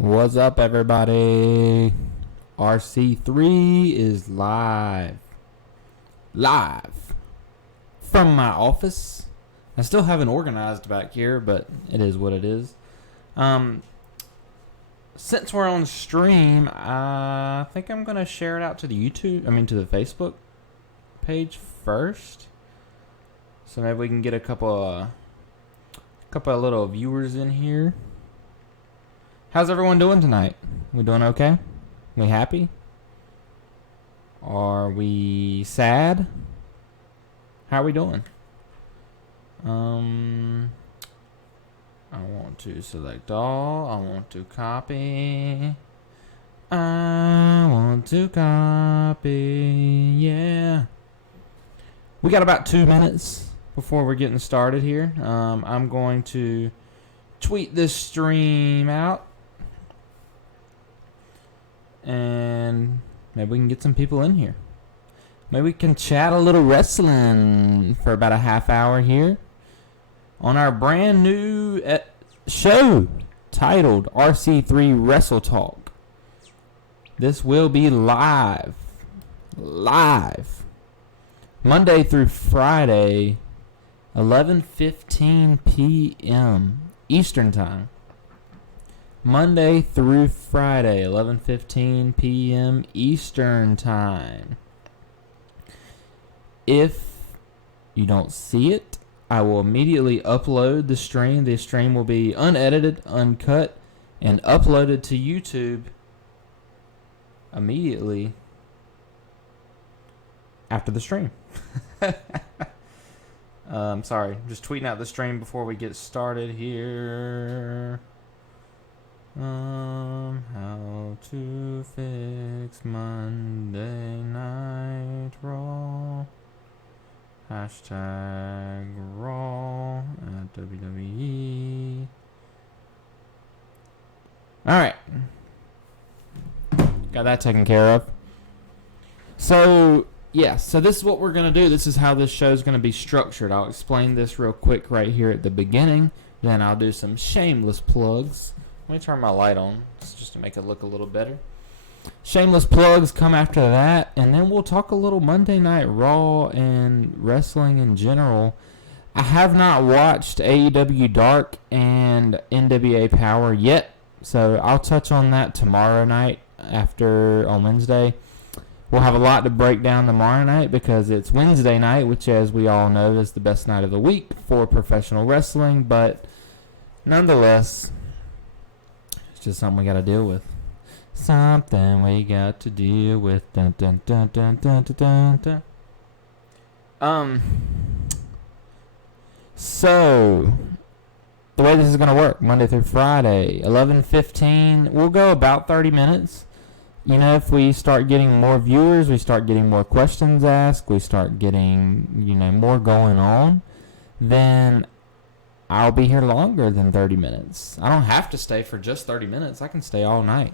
What's up, everybody? RC3 is live from my office. I still haven't organized back here, but it is what it is. Since we're on stream, I think I'm gonna share it out to the to the Facebook page first. So maybe we can get a couple of little viewers in here. How's everyone doing tonight? We doing okay? We happy? Are we sad? How are we doing? I want to select all. I want to copy. I want to copy. Yeah. We got about 2 minutes before we're getting started here. I'm going to tweet this stream out. And maybe we can get some people in here. Maybe we can chat a little wrestling for about a half hour here on our brand new show titled RC3 WrestleTalk. This will be live Monday through Friday, 11:15 p.m. Eastern Time. Monday through Friday, 11:15 p.m. Eastern Time. If you don't see it, I will immediately upload the stream. The stream will be unedited, uncut, and uploaded to YouTube immediately after the stream. Sorry, just tweeting out the stream before we get started here. How to fix Monday Night Raw. Hashtag Raw at WWE. Alright. Got that taken care of. So this is what we're going to do. This is how this show is going to be structured. I'll explain this real quick right here at the beginning. Then I'll do some shameless plugs. Let me turn my light on just to make it look a little better. Shameless plugs come after that, and then we'll talk a little Monday Night Raw and wrestling in general. I have not watched AEW Dark and NWA Power yet, so I'll touch on that tomorrow night on Wednesday. We'll have a lot to break down tomorrow night because it's Wednesday night, which, as we all know, is the best night of the week for professional wrestling, but nonetheless, it's just something we got to deal with. Something we got to deal with. Dun, dun, dun, dun, dun, dun, dun, dun. So, the way this is going to work, Monday through Friday, 11:15, we'll go about 30 minutes. You know, if we start getting more viewers, we start getting more questions asked, we start getting, more going on, then I'll be here longer than 30 minutes. I don't have to stay for just 30 minutes. I can stay all night.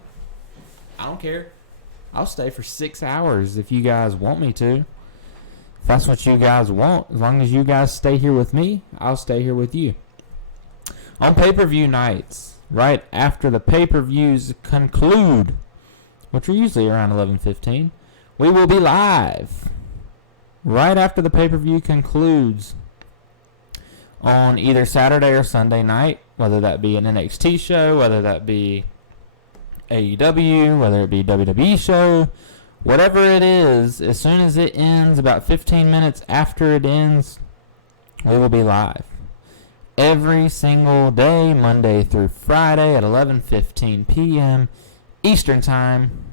I don't care. I'll stay for 6 hours if you guys want me to. If that's what you guys want, as long as you guys stay here with me, I'll stay here with you. On pay-per-view nights, right after the pay-per-views conclude, which are usually around 11:15, we will be live right after the pay-per-view concludes on either Saturday or Sunday night, whether that be an NXT show, whether that be AEW, whether it be WWE show, whatever it is. As soon as it ends, about 15 minutes after it ends, we will be live every single day, Monday through Friday at 11:15 p.m. Eastern Time.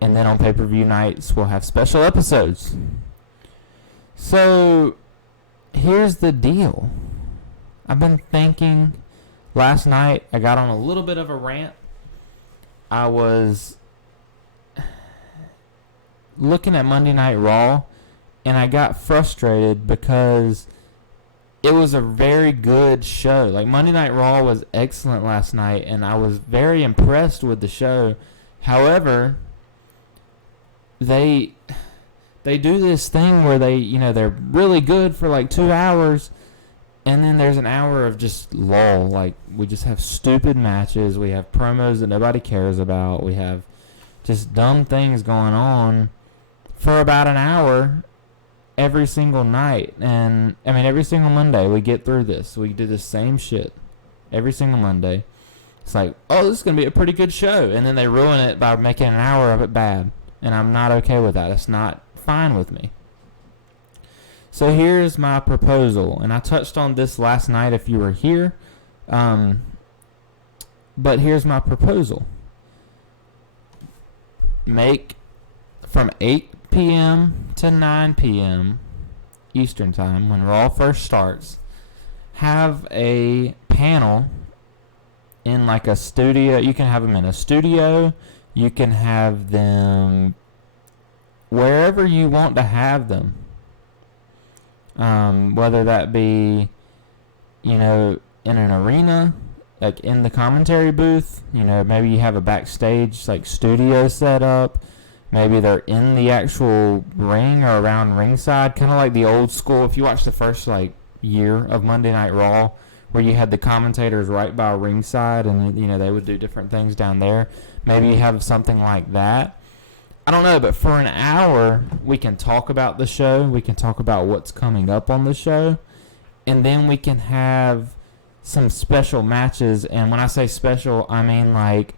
And then on pay-per-view nights, we'll have special episodes. So, here's the deal. I've been thinking. Last night, I got on a little bit of a rant. I was looking at Monday Night Raw, and I got frustrated because it was a very good show. Like, Monday Night Raw was excellent last night, and I was very impressed with the show. However, they do this thing where they're really good for like 2 hours, And then there's an hour of just lull. Like, we just have stupid matches. We have promos that nobody cares about. We have just dumb things going on for about an hour every single night. And, I mean, every single Monday we get through this. We do the same shit every single Monday. It's like, oh, this is going to be a pretty good show. And then they ruin it by making an hour of it bad. And I'm not okay with that. It's not fine with me. So here's my proposal, and I touched on this last night if you were here, but here's my proposal. Make from 8 p.m. to 9 p.m. Eastern Time, when Raw first starts, have a panel in like a studio. You can have them in a studio. You can have them wherever you want to have them. Whether that be, you know, in an arena, like in the commentary booth, you know, maybe you have a backstage like studio set up. Maybe they're in the actual ring or around ringside, kind of like the old school. If you watch the first like year of Monday Night Raw, where you had the commentators right by ringside, and you know they would do different things down there. Maybe you have something like that. I don't know, but for an hour, we can talk about the show. We can talk about what's coming up on the show. And then we can have some special matches. And when I say special, I mean like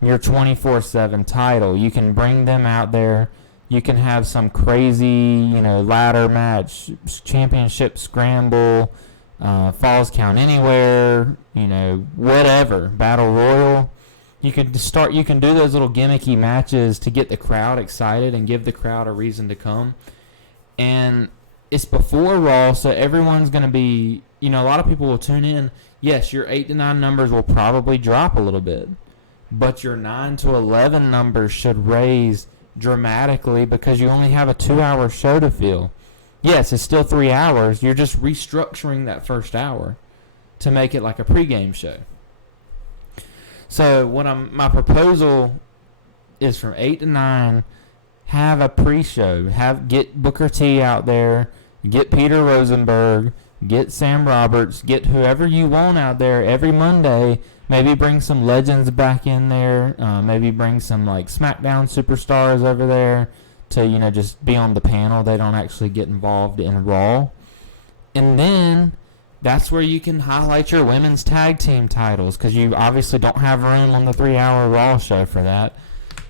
your 24/7 title. You can bring them out there. You can have some crazy, you know, ladder match, championship scramble, falls count anywhere, you know, whatever, battle royal. You can do those little gimmicky matches to get the crowd excited and give the crowd a reason to come. And it's before Raw, so everyone's going to be, you know, a lot of people will tune in. Yes, your 8 to 9 numbers will probably drop a little bit, but your 9 to 11 numbers should raise dramatically because you only have a 2-hour show to fill. Yes, it's still 3 hours. You're just restructuring that first hour to make it like a pregame show. So my proposal is from 8 to 9, have a pre-show. Get Booker T out there, get Peter Rosenberg, get Sam Roberts, get whoever you want out there every Monday. Maybe bring some legends back in there. Maybe bring some like SmackDown superstars over there to, you know, just be on the panel. They don't actually get involved in Raw. And then that's where you can highlight your women's tag team titles, because you obviously don't have room on the 3-hour Raw show for that.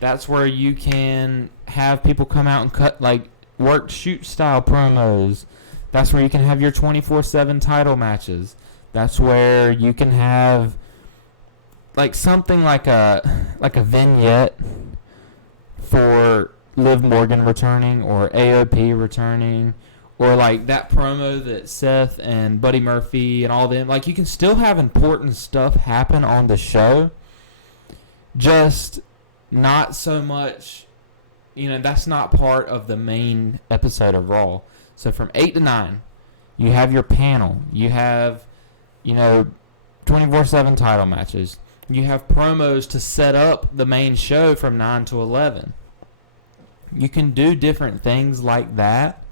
That's where you can have people come out and cut like work shoot style promos. That's where you can have your 24/7 title matches. That's where you can have like something like a vignette for Liv Morgan returning or AOP returning. Or like that promo that Seth and Buddy Murphy and all them, like you can still have important stuff happen on the show, just not so much, you know, that's not part of the main episode of Raw. So from 8 to 9, you have your panel. You have, you know, 24/7 title matches. You have promos to set up the main show from 9 to 11. You can do different things like that.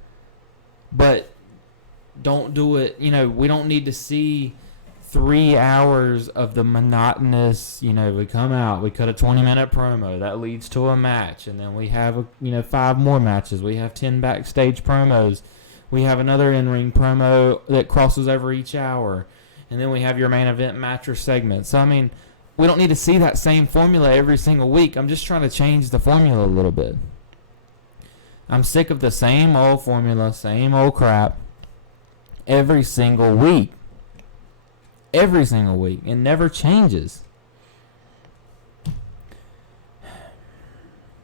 But don't do it, you know, we don't need to see 3 hours of the monotonous, you know, we come out, we cut a 20-minute promo, that leads to a match, and then we have, 5 more matches. We have 10 backstage promos. We have another in-ring promo that crosses over each hour. And then we have your main event match or segment. So, I mean, we don't need to see that same formula every single week. I'm just trying to change the formula a little bit. I'm sick of the same old formula, same old crap every single week. Every single week. It never changes.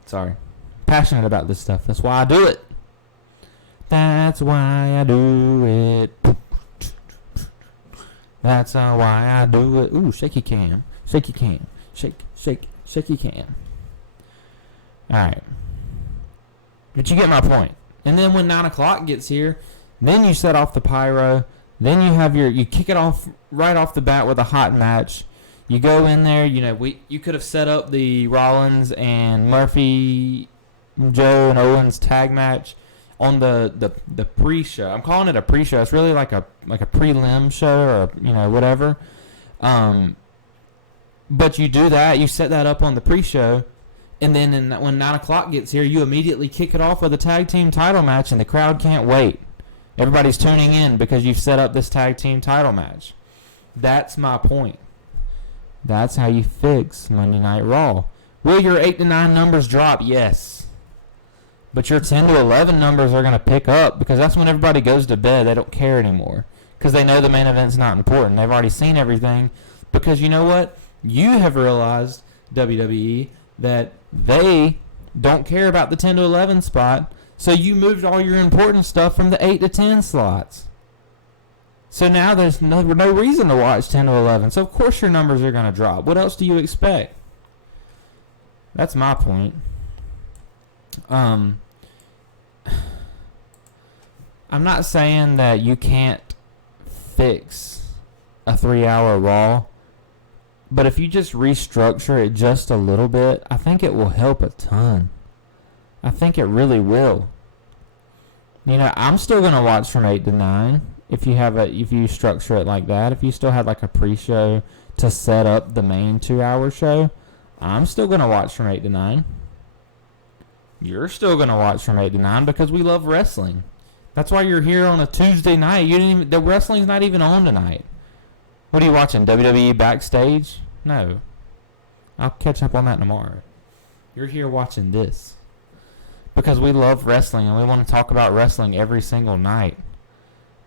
Sorry. Passionate about this stuff. That's why I do it. That's why I do it. That's why I do it. Ooh, shaky cam. Shaky cam. Shaky cam. Alright. But you get my point. And then when 9 o'clock gets here, then you set off the pyro. Then you have you kick it off right off the bat with a hot match. You go in there, you could have set up the Rollins and Murphy, Joe and Owens tag match on the pre-show. I'm calling it a pre-show. It's really like a prelim show or whatever. But you do that. You set that up on the pre-show, and then when 9 o'clock gets here, you immediately kick it off with a tag team title match, and the crowd can't wait. Everybody's tuning in because you've set up this tag team title match. That's my point. That's how you fix Monday Night Raw. Will your 8 to 9 numbers drop? Yes. But your 10 to 11 numbers are going to pick up because that's when everybody goes to bed. They don't care anymore because they know the main event's not important. They've already seen everything because you know what? You have realized, WWE, that they don't care about the 10 to 11 spot, so you moved all your important stuff from the 8 to 10 slots. So now there's no reason to watch 10 to 11. So of course your numbers are going to drop. What else do you expect? That's my point. I'm not saying that you can't fix a 3-hour Raw, but if you just restructure it just a little bit, I think it will help a ton. I think it really will. I'm still going to watch from 8 to 9 if you structure it like that. If you still have like a pre-show to set up the main 2-hour show, I'm still going to watch from 8 to 9. You're still going to watch from 8 to 9 because we love wrestling. That's why you're here on a Tuesday night. The wrestling's not even on tonight. What are you watching? WWE Backstage? No. I'll catch up on that tomorrow. You're here watching this because we love wrestling and we want to talk about wrestling every single night.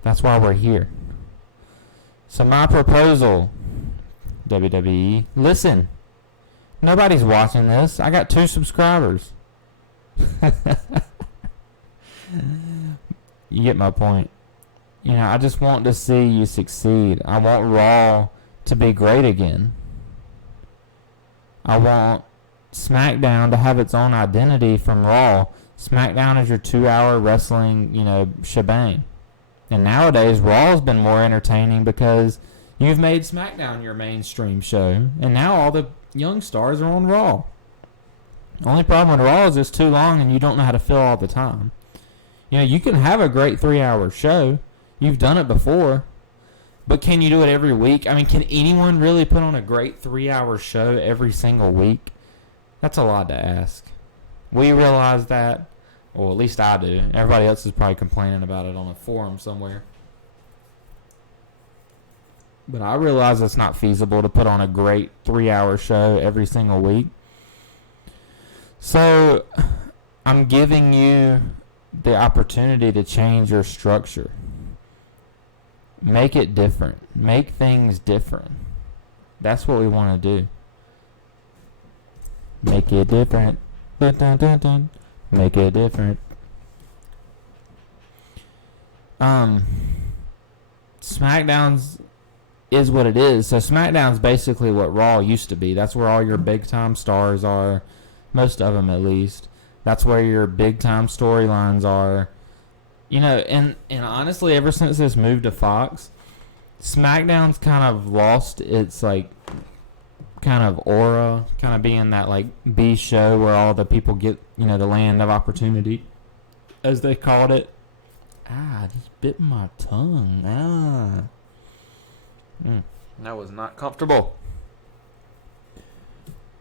That's why we're here. So my proposal, WWE, listen. Nobody's watching this. I got 2 subscribers. You get my point. I just want to see you succeed. I want Raw to be great again. I want SmackDown to have its own identity from Raw. SmackDown is your 2-hour wrestling, shebang. And nowadays, Raw's been more entertaining because you've made SmackDown your mainstream show. And now all the young stars are on Raw. The only problem with Raw is it's too long and you don't know how to fill all the time. You can have a great 3-hour show. You've done it before. But can you do it every week? I mean, can anyone really put on a great 3-hour show every single week? That's a lot to ask. We realize that. Well, at least I do. Everybody else is probably complaining about it on a forum somewhere. But I realize it's not feasible to put on a great 3-hour show every single week. So, I'm giving you the opportunity to change your structure. Make it different. Make things different. That's what we want to do. Make it different. Dun, dun, dun, dun. Make it different. SmackDown's is what it is. So SmackDown's basically what Raw used to be. That's where all your big time stars are. Most of them, at least. That's where your big time storylines are. And honestly, ever since this moved to Fox, SmackDown's kind of lost its kind of aura, kind of being that B show where all the people get, the land of opportunity, as they called it. I just bit my tongue. That was not comfortable.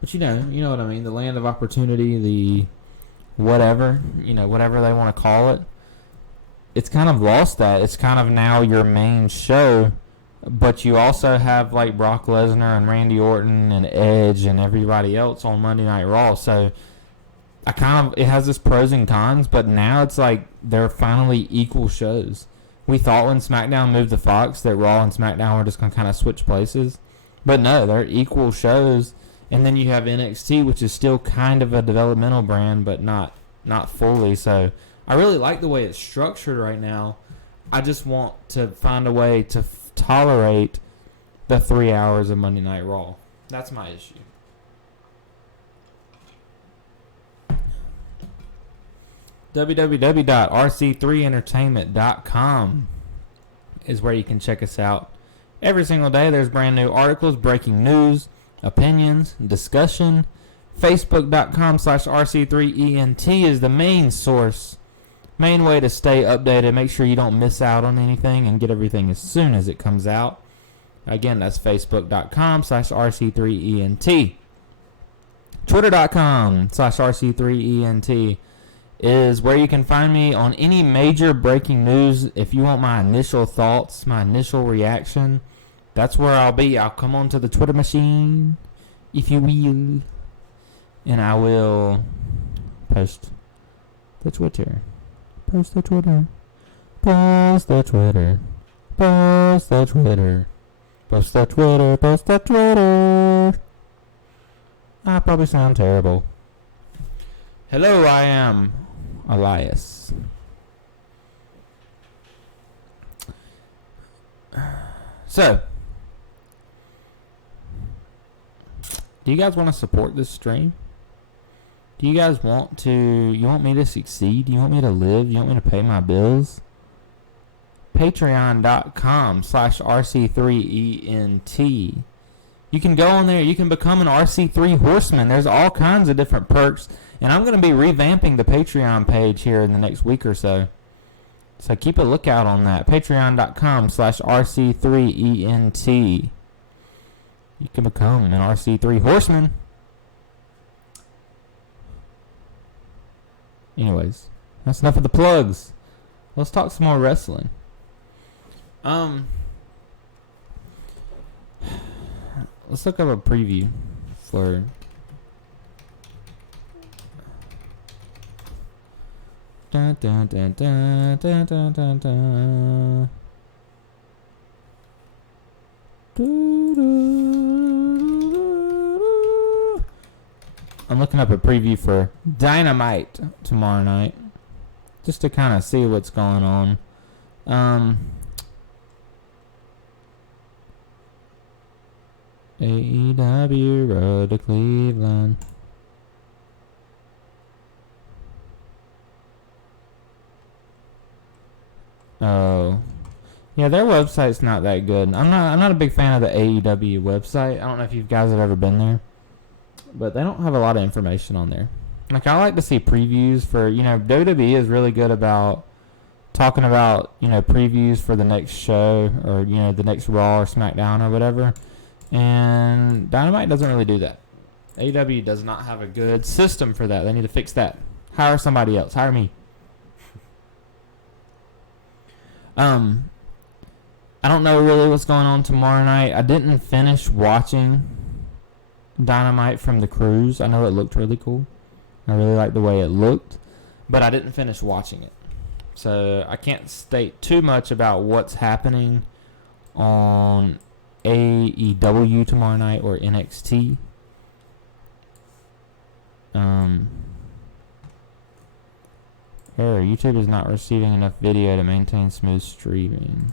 But you know what I mean. The land of opportunity, the whatever, whatever they want to call it. It's kind of lost that. It's kind of now your main show, but you also have Brock Lesnar and Randy Orton and Edge and everybody else on Monday Night Raw. So it has its pros and cons, but now it's they're finally equal shows. We thought when SmackDown moved to Fox that Raw and SmackDown were just going to kind of switch places, but no, they're equal shows. And then you have NXT, which is still kind of a developmental brand, but not fully. So I really like the way it's structured right now. I just want to find a way to tolerate the 3 hours of Monday Night Raw. That's my issue. www.rc3entertainment.com is where you can check us out. Every single day there's brand new articles, breaking news, opinions, discussion. Facebook.com/RC3ENT is the main source Main way to stay updated, make sure you don't miss out on anything and get everything as soon as it comes out. Again, that's facebook.com/RC3ENT. Twitter.com/RC3ENT is where you can find me on any major breaking news. If you want my initial thoughts, my initial reaction, that's where I'll be. I'll come onto the Twitter machine, if you will, and I will post the Twitter. Post the Twitter. Post the Twitter. Post the Twitter. Post the Twitter. Post the Twitter. I probably sound terrible. Hello, I am Elias. So, do you guys want to support this stream? Do you guys want me to succeed? Do you want me to live? Do you want me to pay my bills? Patreon.com/RC3ENT. You can go on there. You can become an RC3 horseman. There's all kinds of different perks. And I'm going to be revamping the Patreon page here in the next week or so. So keep a lookout on that. Patreon.com/RC3ENT. You can become an RC3 horseman. Anyways, that's enough of the plugs. Let's talk some more wrestling. Let's look up a preview for dun, dun, dun, dun, dun, dun, dun, dun. I'm looking up a preview for Dynamite tomorrow night, just to kind of see what's going on. AEW Road to Cleveland. Oh, yeah, their website's not that good. I'm not a big fan of the AEW website. I don't know if you guys have ever been there, but they don't have a lot of information on there. Like, I like to see previews for, WWE is really good about talking about, previews for the next show or, the next Raw or SmackDown or whatever. And Dynamite doesn't really do that. AEW does not have a good system for that. They need to fix that. Hire somebody else. Hire me. I don't know really what's going on tomorrow night. I didn't finish watching Dynamite from the cruise. I know it looked really cool. I really liked the way it looked, but I didn't finish watching it. So I can't state too much about what's happening on AEW tomorrow night or NXT. Error. YouTube is not receiving enough video to maintain smooth streaming.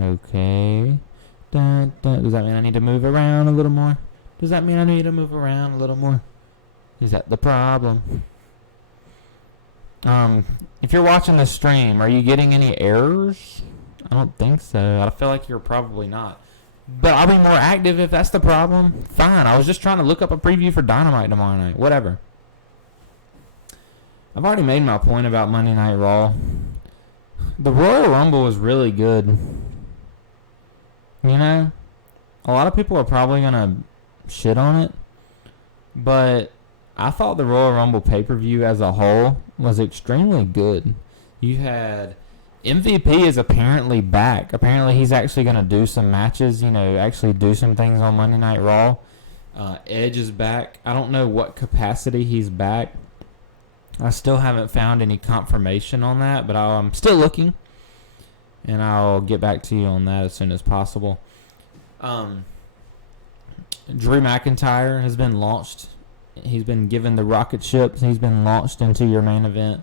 Okay. Does that mean I need to move around a little more? Does that mean I need to move around a little more? Is that the problem? If you're watching the stream, are you getting any errors? I don't think so. I feel like you're probably not. But I'll be more active if that's the problem. Fine. I was just trying to look up a preview for Dynamite tomorrow night. Whatever. I've already made my point about Monday Night Raw. The Royal Rumble was really good. A lot of people are probably going to shit on it. But I thought the Royal Rumble pay-per-view as a whole was extremely good. You had MVP is apparently back. Apparently he's actually going to do some matches, actually do some things on Monday Night Raw. Edge is back. I don't know what capacity he's back. I still haven't found any confirmation on that, but I'm still looking. And I'll get back to you on that as soon as possible. Drew McIntyre has been launched. He's been given the rocket ships. He's been launched into your main event.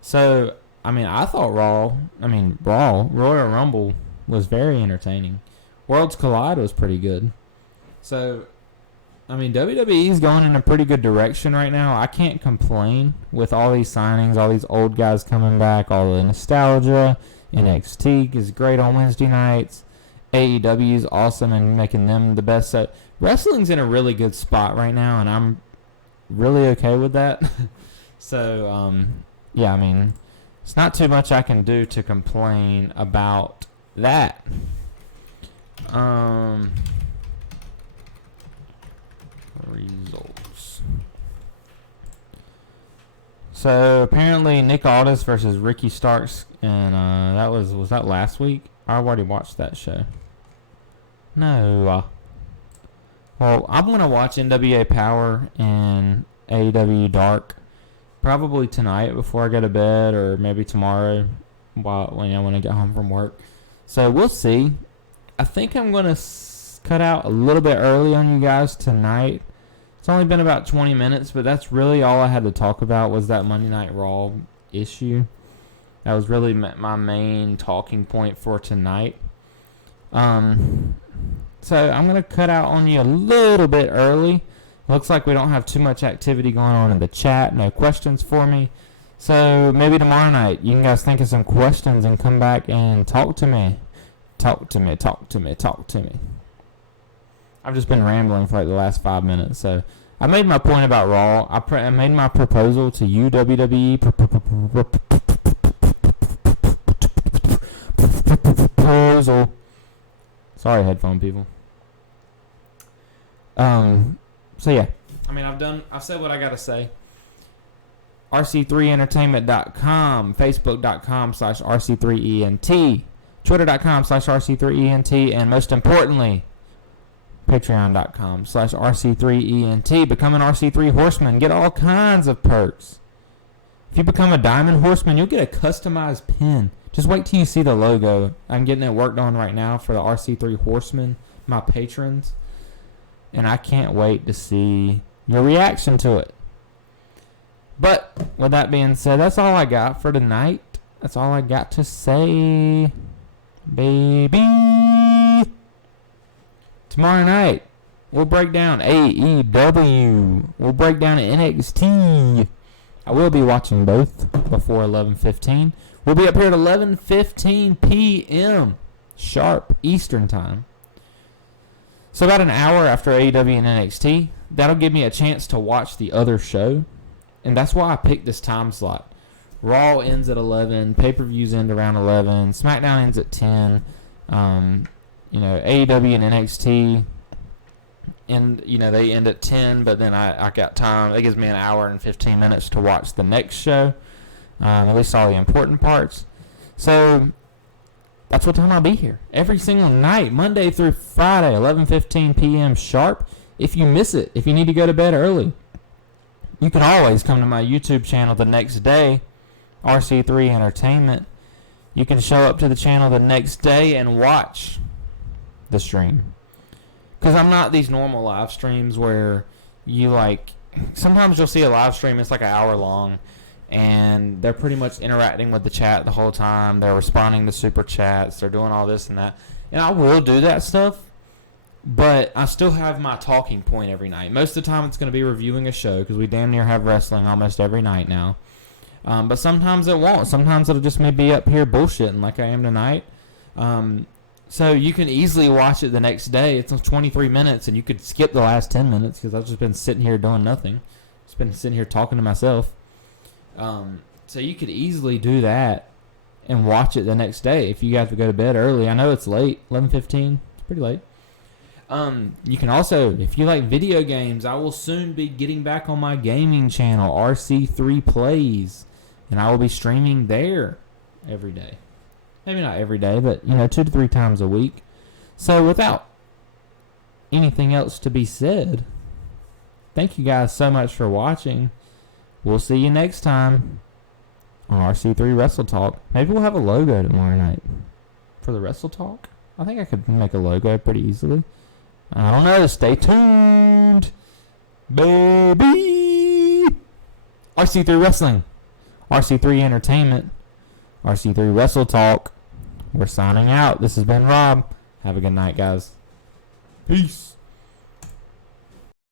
So, I thought Royal Rumble was very entertaining. Worlds Collide was pretty good. So, WWE's going in a pretty good direction right now. I can't complain with all these signings, all these old guys coming back, all the nostalgia. NXT is great on Wednesday nights. AEW is awesome and making them the best. So, wrestling's in a really good spot right now, and I'm really okay with that. So, yeah, I mean, it's not too much I can do to complain about that. Results. So apparently Nick Aldis versus Ricky Starks, and that was that last week? I already watched that show. No. Well, I'm gonna watch NWA Power and AEW Dark probably tonight before I go to bed, or maybe tomorrow when I get home from work. So we'll see. I think I'm gonna cut out a little bit early on you guys tonight. It's only been about 20 minutes, but that's really all I had to talk about was that Monday Night Raw issue. That was really my main talking point for tonight. So I'm going to cut out on you a little bit early. Looks like we don't have too much activity going on in the chat. No questions for me. So maybe tomorrow night you guys think of some questions and come back and talk to me. Talk to me. I've just been rambling for like the last 5 minutes. So I made my point about Raw. I made my proposal to you, WWE. Proposal. Sorry, headphone people. So yeah, I mean, I've said what I gotta say. RC3entertainment.com, Facebook.com/RC3ENT, Twitter.com/RC3ENT, and most importantly, Patreon.com/RC3ENT. Become an RC3 Horseman. Get all kinds of perks. If you become a Diamond Horseman, you'll get a customized pin. Just wait till you see the logo. I'm getting it worked on right now for the RC3 Horsemen, my patrons. And I can't wait to see your reaction to it. But with that being said, that's all I got for tonight. That's all I got to say, baby. Tomorrow night, we'll break down AEW. We'll break down NXT. I will be watching both before 11:15. We'll be up here at 11:15 p.m. sharp Eastern time. So about an hour after AEW and NXT. That'll give me a chance to watch the other show. And that's why I picked this time slot. Raw ends at 11. Pay-per-views end around 11. SmackDown ends at 10. AEW and NXT, and they end at 10. But then I got time. It gives me an hour and 15 minutes to watch the next show. At least all the important parts. So that's what time I'll be here every single night, Monday through Friday, 11:15 p.m. sharp. If you miss it, if you need to go to bed early, you can always come to my YouTube channel the next day, RC3 Entertainment. You can show up to the channel the next day and watch the stream. Because I'm not these normal live streams where you sometimes you'll see a live stream, it's like an hour long, and they're pretty much interacting with the chat the whole time. They're responding to super chats. They're doing all this and that. And I will do that stuff, but I still have my talking point every night. Most of the time it's going to be reviewing a show because we damn near have wrestling almost every night now. But sometimes it won't. Sometimes it'll just maybe be up here bullshitting like I am tonight. So you can easily watch it the next day. It's 23 minutes, and you could skip the last 10 minutes because I've just been sitting here doing nothing. Just been sitting here talking to myself. So you could easily do that and watch it the next day if you have to go to bed early. I know it's late, 11:15. It's pretty late. You can also, if you like video games, I will soon be getting back on my gaming channel, RC3 Plays, and I will be streaming there every day. Maybe not every day, but 2 to 3 times a week. So without anything else to be said, thank you guys so much for watching. We'll see you next time on RC3 WrestleTalk. Maybe we'll have a logo tomorrow night for the WrestleTalk. I think I could make a logo pretty easily. I don't know. Stay tuned, baby. RC3 Wrestling, RC3 Entertainment, RC3 WrestleTalk. We're signing out. This has been Rob. Have a good night, guys. Peace.